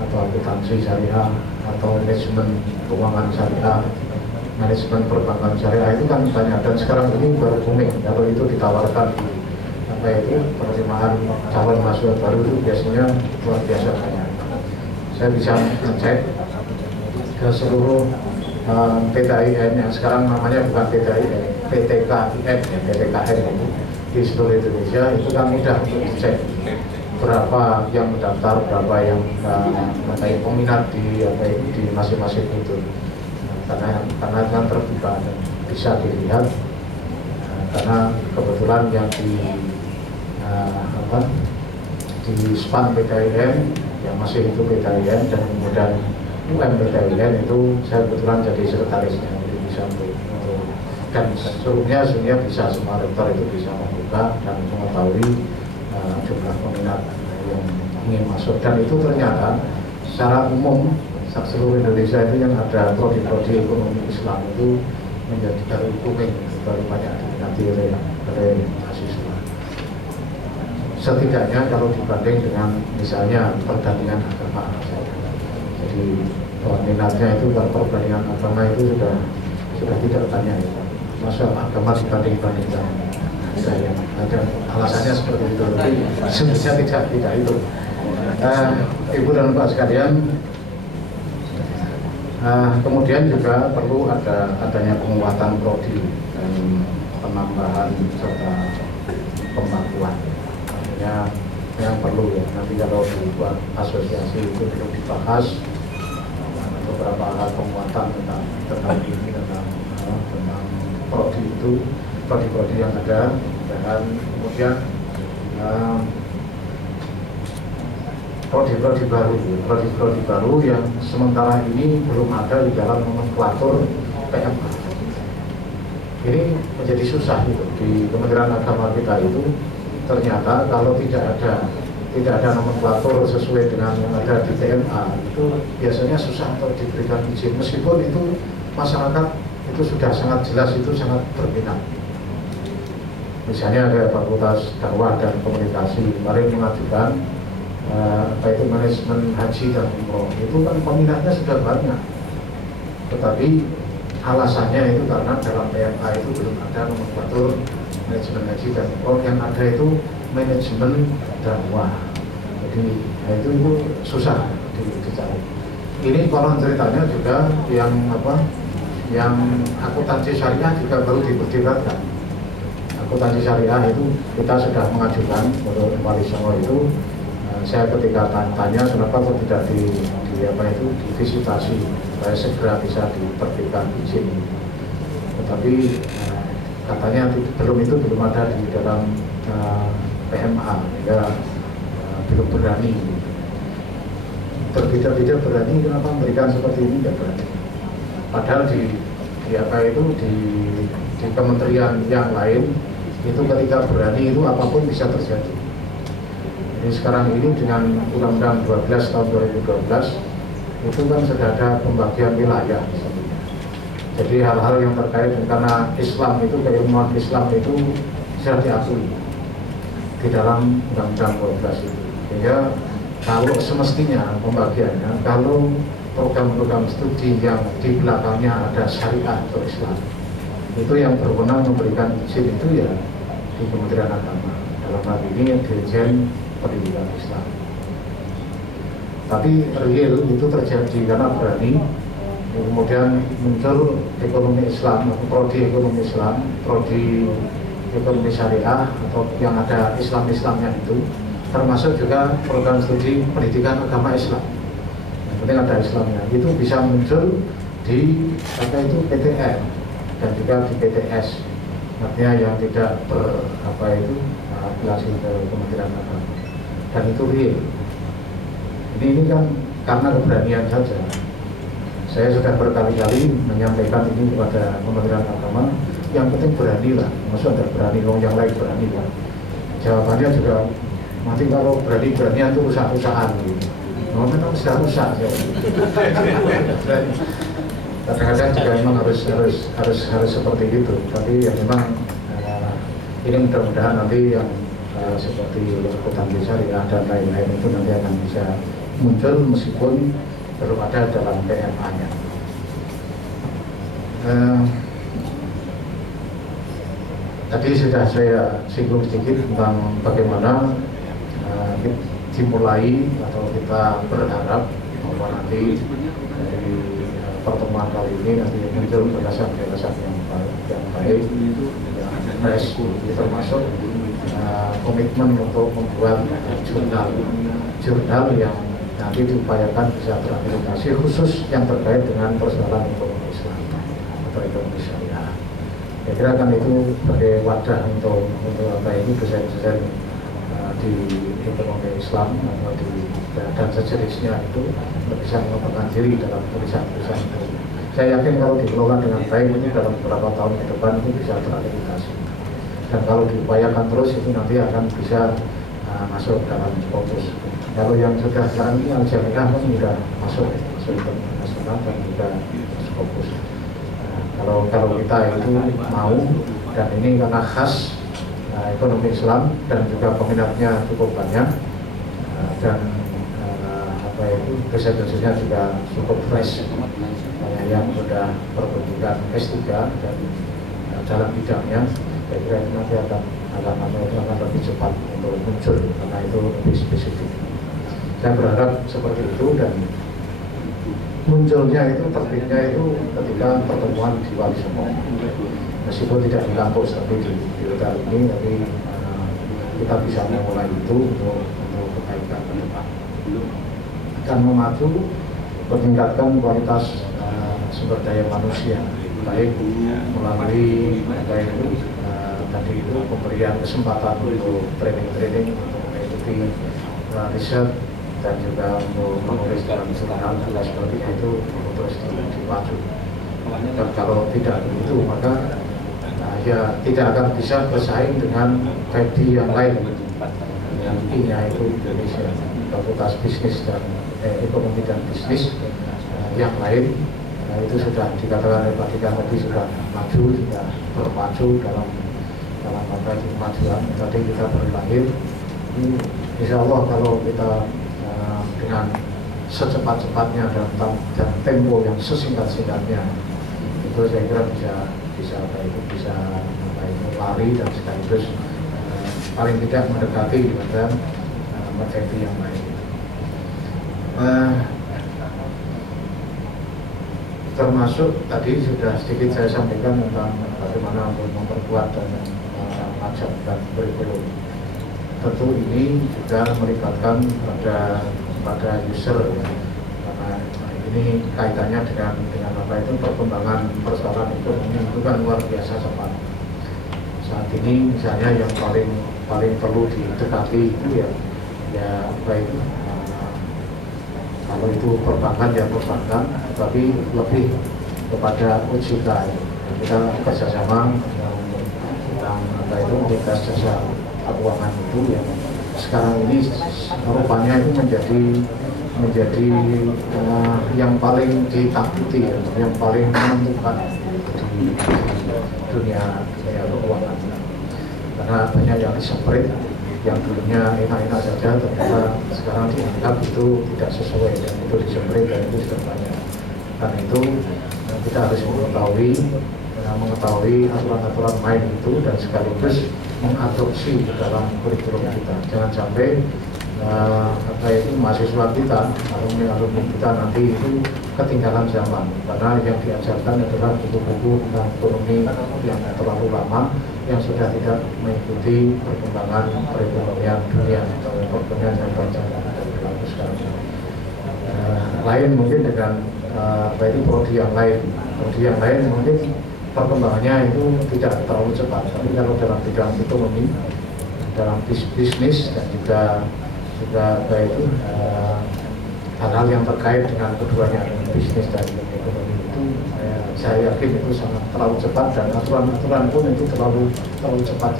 atau akuntansi syariah, atau manajemen keuangan syariah, manajemen perbankan syariah, itu kan banyak. Dan sekarang ini baru booming. Kalau itu ditawarkan di apa itu penerimaan calon mahasiswa baru itu biasanya luar biasa banyak. Saya bisa ngecek ke seluruh PTIN yang sekarang namanya bukan PTIN, PTKN itu di seluruh Indonesia, itu kan mudah untuk dicek berapa yang mendaftar, berapa yang peminat di masing-masing itu, karena kan terbuka dan bisa dilihat. Karena kebetulan yang di SPAN PTIN yang masih itu PTIN dan kemudian UMPTIN itu saya kebetulan jadi sekretarisnya, jadi bisa untuk dan seluruhnya bisa semua rektor itu bisa membuka dan mengetahui jumlah peminat yang ingin masuk. Dan itu ternyata secara umum seluruh Indonesia itu yang ada prodi-prodi ekonomi Islam itu menjadi baru booming, baru banyak diminati oleh mahasiswa. Setidaknya kalau dibanding dengan misalnya perbandingan agama, jadi minatnya itu kalau perbandingan agama itu sudah tidak tanya ya. Masalah agama dibanding-bandingkan. Saya ada alasannya seperti itu, sebenarnya tidak itu. Ibu dan Bapak sekalian, kemudian juga perlu adanya penguatan prodi dan penambahan serta pembakuan. Artinya yang perlu ya, nanti kalau dibuat asosiasi itu perlu dibahas beberapa hal penguatan tentang ini, tentang prodi itu, prodi-prodi yang ada, dan kemudian prodi baru yang sementara ini belum ada di dalam nomenklatur PMA. Ini menjadi susah gitu. Di Kementerian Agama kita itu ternyata kalau tidak ada nomenklatur sesuai dengan yang ada di PMA itu biasanya susah untuk diberikan izin, meskipun itu masyarakat itu sudah sangat jelas, itu sangat berminat. Misalnya ada Fakultas Dakwah dan Komunikasi kemarin mengajukan itu manajemen haji dan umroh, itu kan peminatnya sudah banyak, tetapi alasannya itu karena dalam PMA itu belum ada nomenklatur manajemen haji dan umroh, yang ada itu manajemen dakwah. Jadi itu susah dicari. Ini konon ceritanya juga yang akuntansi syariah juga baru diperdebatkan. Akuntansi syariah itu kita sudah mengajukan menurut Wali Songo itu. Saya ketika tanya kenapa kok tidak divisitasi supaya segera bisa diterbitkan izin, tetapi katanya belum ada di dalam PMA, ya belum berani. Tidak berani, kenapa memberikan seperti ini tidak berani? Padahal di kementerian yang lain itu ketika berani itu apapun bisa terjadi. Jadi sekarang ini dengan Undang-Undang 12 tahun 2012 itu kan sudah ada pembagian wilayah. Jadi hal-hal yang terkait karena Islam itu, keilmuan Islam itu sudah diakui di dalam Undang-Undang 12 itu. Sehingga kalau semestinya pembagiannya, kalau program-program studi yang di belakangnya ada syariah atau Islam, itu yang berwenang memberikan izin itu ya di Kementerian Agama. Dalam hal ini Dirjen Pendidikan Islam. Tapi real itu terjadi karena berani, kemudian muncul ekonomi Islam, prodi ekonomi Islam, prodi ekonomi syariah atau yang ada Islamnya itu, termasuk juga program studi pendidikan agama Islam. Yang penting ada Islamnya, itu bisa muncul di PTN dan juga di PTS, artinya yang tidak afiliasi ke Kementerian Agama. Dan itu real. Ini kan karena keberanian saja. Saya sudah berkali-kali menyampaikan ini kepada Kementerian Agama, yang penting beranilah. Maksudnya ada berani, yang lain berani kan. Jawabannya juga nanti kalau berani-beranian itu rusak-rusakan gitu. Memang sudah rusak ya. Kadang-kadang juga memang harus seperti itu. Tapi ya memang ini mudah-mudahan nanti yang seperti akuntansi syariah dan lain-lain itu nanti akan bisa muncul meskipun belum ada dalam PMA-nya. Tadi sudah saya singgung sedikit tentang bagaimana dimulai atau kita berharap bahwa nanti dari pertemuan kali ini nanti muncul gagasan-gagasan yang baik, yang fresh, termasuk komitmen untuk membuat jurnal yang nanti diupayakan bisa terakreditasi khusus yang terkait dengan persoalan ekonomi Islam atau ekonomi syariah. Saya kira kan itu sebagai wadah untuk dosen-dosen di ekonomi Islam atau dan sejenisnya itu bisa mengembangkan diri dalam tulisan-tulisan itu. Saya yakin kalau dikelola dengan baik ini dalam beberapa tahun ke depan itu bisa terakreditasi. Dan kalau diupayakan terus itu nanti akan bisa masuk dalam Scopus. Kalau yang sudah sekarang ini Al-Jamiah kan sudah masuk nasional dan juga Scopus. Kalau kita itu mau, dan ini karena khas ekonomi Islam dan juga peminatnya cukup banyak, dan dosen-dosennya juga cukup fresh, yang sudah berpendidikan S3 dan dalam bidangnya. Saya kira itu nanti akan lebih cepat untuk muncul karena itu lebih spesifik. Saya berharap seperti itu, dan munculnya itu terbitnya itu ketika pertemuan di Wali Songo, meskipun tidak di kampus tapi di hotel ini, tapi kita bisa memulai itu untuk kebaikan ke depan. Akan memadu meningkatkan kualitas sumber daya manusia, baik melalui tadi itu pemberian kesempatan untuk training untuk mengikuti riset dan juga untuk menulis dalam jurnal juga seperti itu terus dipacu. Dan kalau tidak begitu maka ya tidak akan bisa bersaing dengan prodi yang lain yang I-nya itu Indonesia, Fakultas Bisnis dan Ekonomi dan Bisnis yang lain. Itu sudah dikatakan oleh Pak Dekan tadi sudah maju, sudah bermaju dalam apa itu kemajuan. Tadi kita baru lahir. Insya Allah kalau kita dengan secepat-cepatnya dalam tempo yang sesingkat-singkatnya itu saya kira bisa lari dan sekaligus paling tidak mendekati pada materi yang lain. Termasuk tadi sudah sedikit saya sampaikan tentang bagaimana untuk memperkuat dan mengajarkan kurikulum. Tentu ini juga melibatkan pada user ya. Karena ini kaitannya dengan apa itu perkembangan persoalan itu kan luar biasa cepat. Saat ini misalnya yang paling perlu didekati itu ya apa itu kalau itu perbankan ya perbankan, tetapi lebih kepada OJK. Kita kerjasama tentang apa itu Otoritas Jasa Keuangan itu yang sekarang ini rupanya itu menjadi yang paling ditakuti, yang paling menentukan di dunia keuangan. Karena banyak yang disemprit, yang dulunya enak-enak saja, ternyata sekarang dianggap itu tidak sesuai dan itu disemprit dan itu sudah banyak. Karena itu kita harus mengetahui aturan-aturan main itu dan sekaligus mengadopsi dalam kurikulum kita. Jangan sampai mahasiswa kita, alumni kita nanti itu ketinggalan zaman karena yang diajarkan adalah buku-buku tentang ekonomi yang terlalu lama yang sudah tidak mengikuti perkembangan perekonomian dunia atau perekonomian yang berlaku sekarang. Lain mungkin dengan prodi yang lain mungkin perkembangannya itu tidak terlalu cepat, tapi kalau dalam bidang ekonomi, dalam bisnis dan juga itu hal-hal yang terkait dengan keduanya, bisnis dan ekonomi itu saya yakin itu sangat terlalu cepat dan aturan-aturan pun itu terlalu cepat.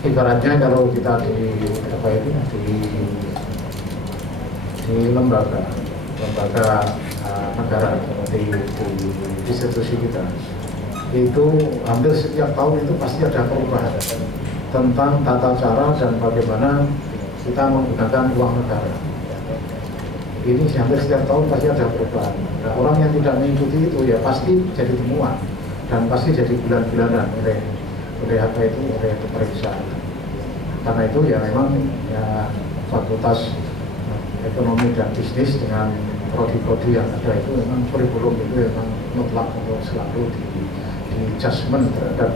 Ibaratnya kalau kita di lembaga negara seperti di institusi kita itu hampir setiap tahun itu pasti ada perubahan tentang tata cara dan bagaimana kita menggunakan uang negara. Ini hampir setiap tahun pasti ada perubahan. Nah, orang yang tidak mengikuti itu ya pasti jadi temuan dan pasti jadi bulan-bulanan oleh pemeriksaan. Karena itu ya memang ya Fakultas Ekonomi dan Bisnis dengan prodi-prodi yang ada itu memang kurikulum itu memang mutlak untuk selalu di adjustment terhadap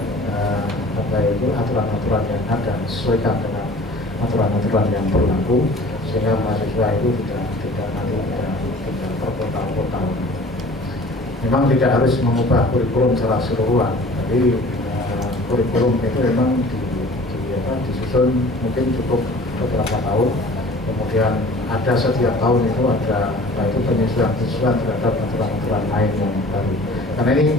aturan-aturan yang ada, sesuaikan dengan aturan-aturan yang berlaku sehingga mahasiswa itu tidak terkotal-kotal. Memang tidak harus mengubah kurikulum secara keseluruhan, tapi kurikulum itu memang disusun mungkin cukup beberapa tahun, kemudian ada setiap tahun itu ada penyesuaian terhadap aturan-aturan lain yang baru. Karena ini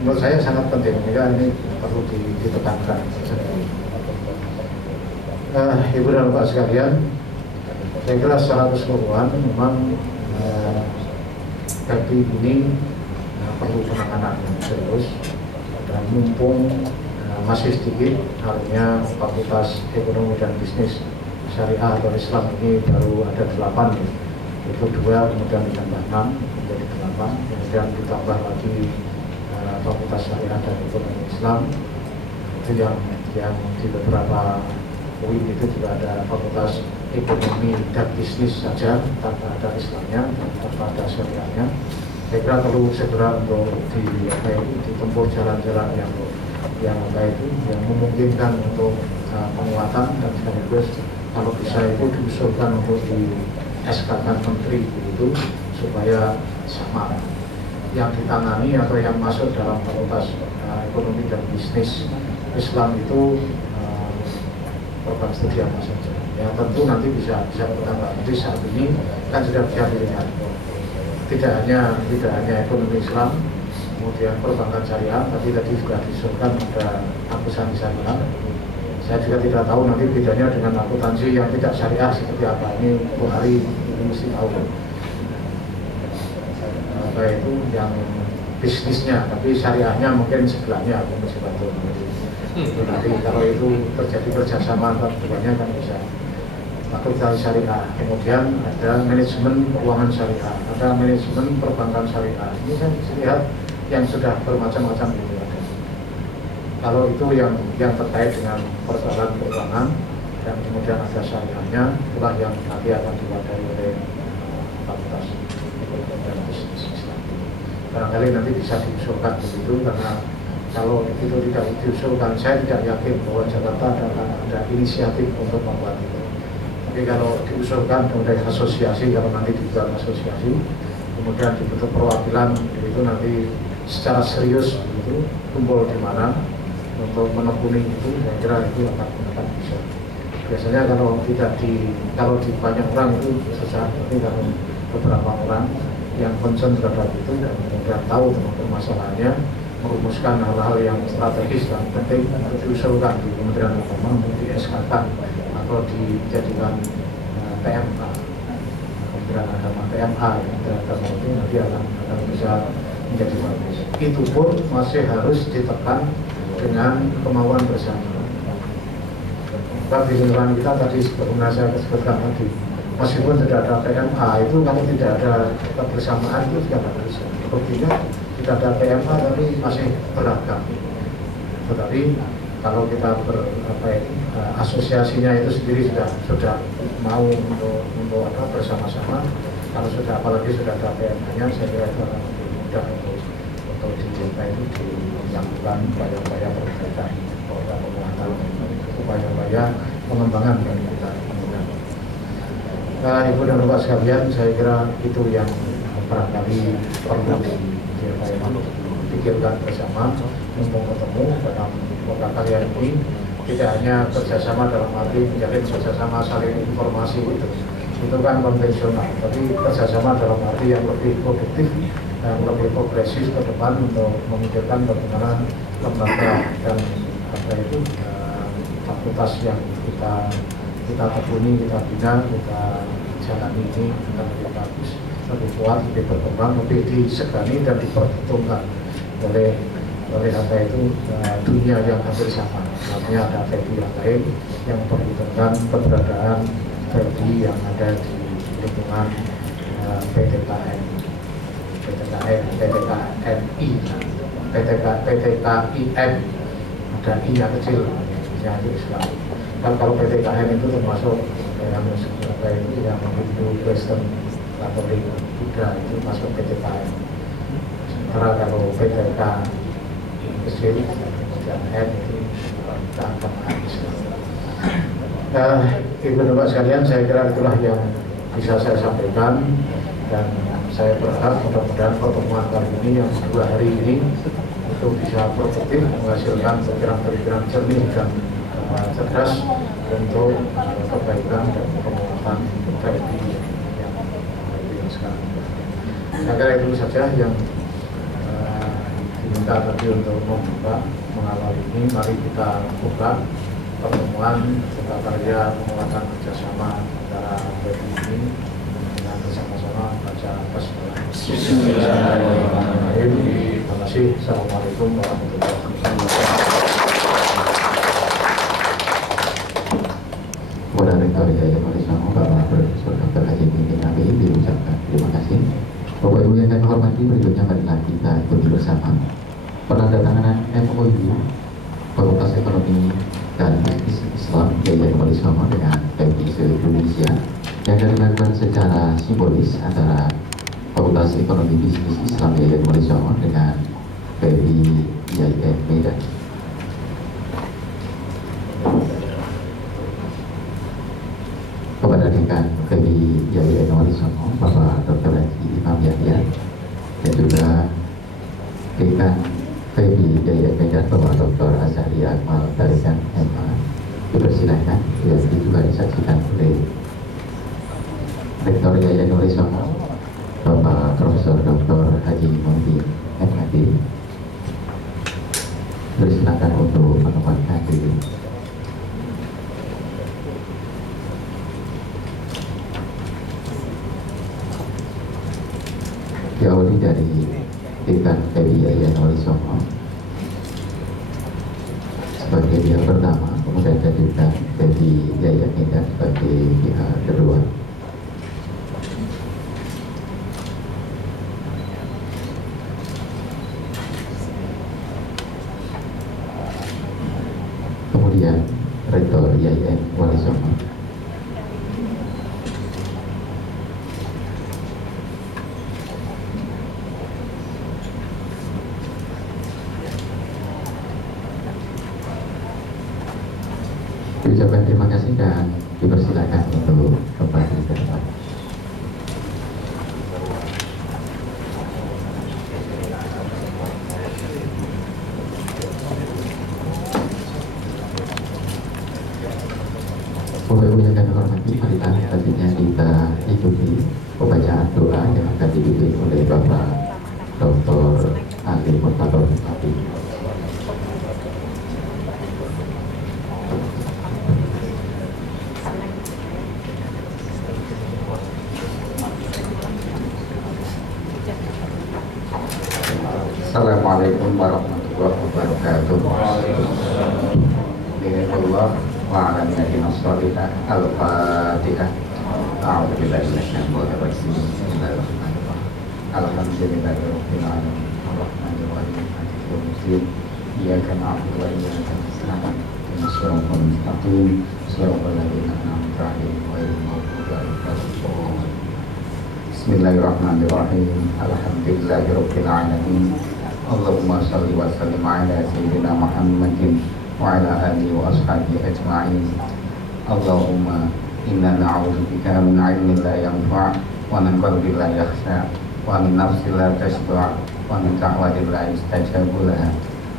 menurut saya sangat penting, ini perlu ditekankan. Ibu dan Bapak sekalian, saya kira secara keseluruhan memang bagi ini perlu penanganan yang serius dan mumpung masih sedikit, artinya Fakultas Ekonomi dan Bisnis Syariah atau Islam ini baru ada 8 ya. Itu 2, kemudian ditambah 6 menjadi 8, kemudian ditambah lagi Fakultas Syariah dan Ekonomi Islam itu yang di beberapa UIN itu juga ada Fakultas Ekonomi dan Bisnis saja tanpa ada Islamnya, tanpa ada Syariahnya. Saya kira perlu segera untuk ditempuh jalan-jalan yang memungkinkan untuk penguatan dan sekaligus kalau bisa itu diusulkan untuk di SK-kan menteri begitu supaya sama yang ditangani atau yang masuk dalam Fakultas Ekonomi dan Bisnis Islam itu program studi apa saja Ya tentu nanti bisa bertambah. Jadi saat ini kan sudah bisa dilihat tidak hanya ekonomi Islam, kemudian perbankan syariah, tapi tadi juga disuruhkan ada akuntansi syariah. Saya juga tidak tahu nanti bedanya dengan akuntansi yang tidak syariah seperti apa. Ini Bu Hari ini mesti tahu. Apa itu yang bisnisnya, tapi syariahnya mungkin sebelahnya aku mesti bantu. Itu nanti kalau itu terjadi kerjasama antar keduanya kan bisa. Akuntansi syariah, kemudian ada manajemen keuangan syariah, ada manajemen perbankan syariah. Ini saya lihat yang sudah bermacam-macam itu ada. Kalau itu yang terkait dengan persoalan keuangan dan kemudian ada syariahnya, itulah yang nanti akan diwadahi oleh fakultas ekonomi dan bisnis Islam. Barangkali nanti bisa diusulkan begitu, karena kalau itu tidak diusulkan, saya tidak yakin bahwa Jakarta ada inisiatif untuk membuat itu. Tapi kalau diusulkan oleh asosiasi, kalau nanti dibuat asosiasi, kemudian dibentuk perwakilan, itu nanti secara serius itu kumpul di mana untuk menekuni itu, saya kira itu akan bisa. Biasanya kalau di banyak orang itu susah, tapi kalau beberapa orang yang concern terhadap itu dan kemudian tahu tentang permasalahannya, merumuskan hal-hal yang strategis dan penting untuk diusulkan di Kementerian Agama untuk di-SK-kan atau dijadikan PMA, Kementerian Agama PMA, Kementerian Agama itu nanti akan bisa menjadi bagus. Itu pun masih harus ditekan dengan kemauan bersama. Di lingkungan kita tadi sebelumnya saya sebutkan tadi, meskipun tidak ada PMA itu, kalau tidak ada kebersamaan itu juga tidak bisa. Buktinya tidak ada PMA tapi masih beragam. Tetapi kalau kita asosiasinya itu sendiri sudah mau untuk ada bersama-sama, kalau sudah apalagi sudah ada PMA-nya, saya kira itu akan lebih mudah untuk dijaga itu dilakukan upaya-upaya perbaikan, upaya-upaya pengembangan yang kita lakukan. Nah, Ibu dan Bapak sekalian, saya kira itu yang barangkali perlu dipikirkan bersama untuk ketemu dalam beberapa kali ini. Tidak hanya kerjasama dalam arti menjalin kerjasama saling informasi itu kan konvensional, tapi kerjasama dalam arti yang lebih produktif dan lebih progresif ke depan untuk memikirkan bagaimana lembaga dan fakultas yang kita tekuni, kita bina, kita jalani ini akan lebih bagus, lebih kuat, lebih berkembang, lebih disegani dan diperhitungkan oleh apa itu dunia yang hampir sama. Artinya ada verdi yang lain yang memperhitungkan keberadaan verdi yang ada di lingkungan PTKM, PTKMI, PTKIM, ada I yang kecil, yang Islam. Kan kalau PTKM itu termasuk yang Hindu, Kristen, Katolik, Buddha itu masuk PTKM. Sementara kalau PTK kecil, kemudian N itu keagamaan Islam. Ibu dan Bapak sekalian, saya kira itulah yang bisa saya sampaikan, dan saya berharap mudah-mudahan pertemuan kali ini yang 2 hari ini itu bisa produktif, menghasilkan pikiran-pikiran jernih dan cerdas untuk perbaikan dan penguatan verdi yang sekarang. Saya kira itu saja yang diminta tadi untuk membuka mengawal ini. Mari kita buka pertemuan serta karya penguatan kerjasama antara verdi ini dengan bersama-sama baca basmalah. Bismillahirrahmanirrahim. Terima kasih. Assalamualaikum warahmatullahi wabarakatuh. Kepada Rektor Yayasan Walisongo, Bapak Profesor Dr. Haji Pimpinan API diucapkan terima kasih. Bapak Ibu yang kami hormati, berikutnya marilah kita ikuti bersama penandatanganan MOU Fakultas Ekonomi dan Bisnis Islam Yayasan Walisongo dengan PMI seluruh Indonesia yang akan dilakukan secara simbolis antara Fakultas Ekonomi Bisnis Islam Yayasan Walisongo dengan PMI IAIN Medan. Kepada Dekan PMI IAIN Walisongo, Bapak Dr. Haji Imam Yahya, dan juga Dekan PMI IAIN Medan, Bapak Dr. Azhari Akmal Tarikan MA, dipersilahkan, juga disaksikan Kauli dari tingkat PBIN Wali Songo sebagai pihak pertama, kemudian tingkat PBIN Medan sebagai pihak kedua. Kemudian Rektor IAIN Wali Songo. Diucapkan terima kasih dan dipersilakan untuk kembali ke depan. Bapak Ibu yang kami hormati, marilah selanjutnya kita ikuti pembacaan doa yang akan dipimpin oleh Bapak Dr. Ali Murtado Habib. Assalamualaikum warahmatullahi wabarakatuh. Bismillah wa ala nabiyina sholihah. Al-Fatihah. A'udzubillahi minasyaitonir rajim. Bismillahirrahmanirrahim. Alhamdulillahirabbil alamin. Arrahmanirrahim. Maliki yaumiddin. Iyyaka na'budu wa iyyaka nasta'in. Ihdinas siratal mustaqim. Shiratal ladzina an'amta 'alaihim ghairil maghdubi 'alaihim waladdallin. Bismillahirrahmanirrahim. Alhamdulillahirabbil alamin. Allahumma shalli wa sallim ala sayyidina Muhammadin wa ala alihi wa ashabihi ajma'in. Allahumma inna na'udzubika min 'ilmin la yanfa' wa min qalbin la yakhsha wa min nafsin la tashba' wa min da'watin la yustajabu laha.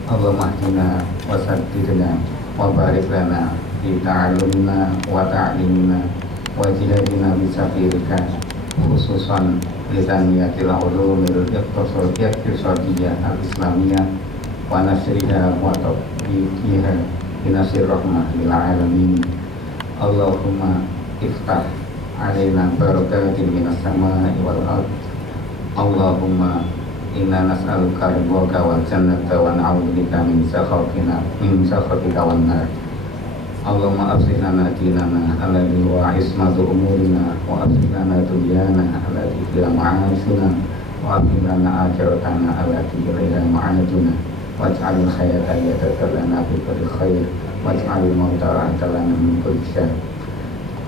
Allahumma hdina wa saddidna wa barik lana fi ta'allumina wa ta'limina wa jihadina bi sabilika, khususan lisaniyatil ulumil iqtisadiyah al-islamiyah wa nasriha wa tawfiqiha binasir rahmah lil alamin. Allahumma iftah alaina barakatin minas samai wal ard. Allahumma inna nas'aluka ridhaka wal jannata wa na'udzubika min sakhatika wan nar. Allahumma afsih lana dinana alladhi wa ismatu umurina wa afsih lana dunyana alladhi fiha ma'ashuna wa afsih lana akhiratana alladhi ilaiha ma'aduna waj'alil hayata ziyadatan lana fi kulli khair waj'alil mauta rahatan lana min kulli syarr.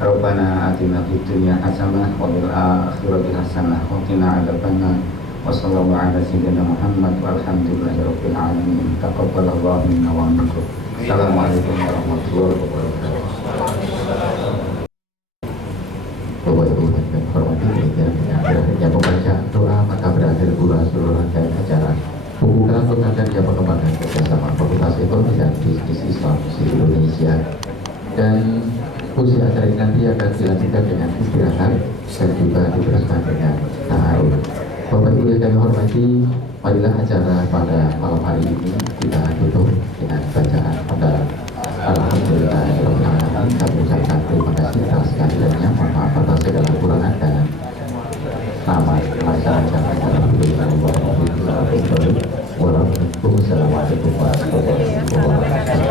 Rabbana atina fid dunya hasanah wa fil akhirati hasanah wa qina adzabannar. Wa sallallahu ala sayyidina Muhammad walhamdulillahi rabbil alamin. Taqabbalallahu minna wa minkum. Assalamualaikum warahmatullahi wabarakatuh. Bapak Ibu yang kami hormati, berakhirnya pembacaan doa maka berakhir pula seluruh rangkaian acara pembukaan pengajian yang perkembangan kerjasama Fakultas Ekonomi dan Bisnis Islam di Indonesia. Dan usia acara ini nanti akan dilanjutkan dengan istirahat dan juga diteruskan dengan ta'aruf. Bapak Ibu yang kami hormati, marilah acara pada malam hari ini kita tutup dengan bacaan pada Alhamdulillahirrahmanirrahim. Kami ucapkan terima kasih atas kehadirannya, mohon maaf atas segala kekurangan dan selamat melaksanakan Alhamdulillah warahmatullahi wabarakatuh. Wassalamualaikum warahmatullahi wabarakatuh.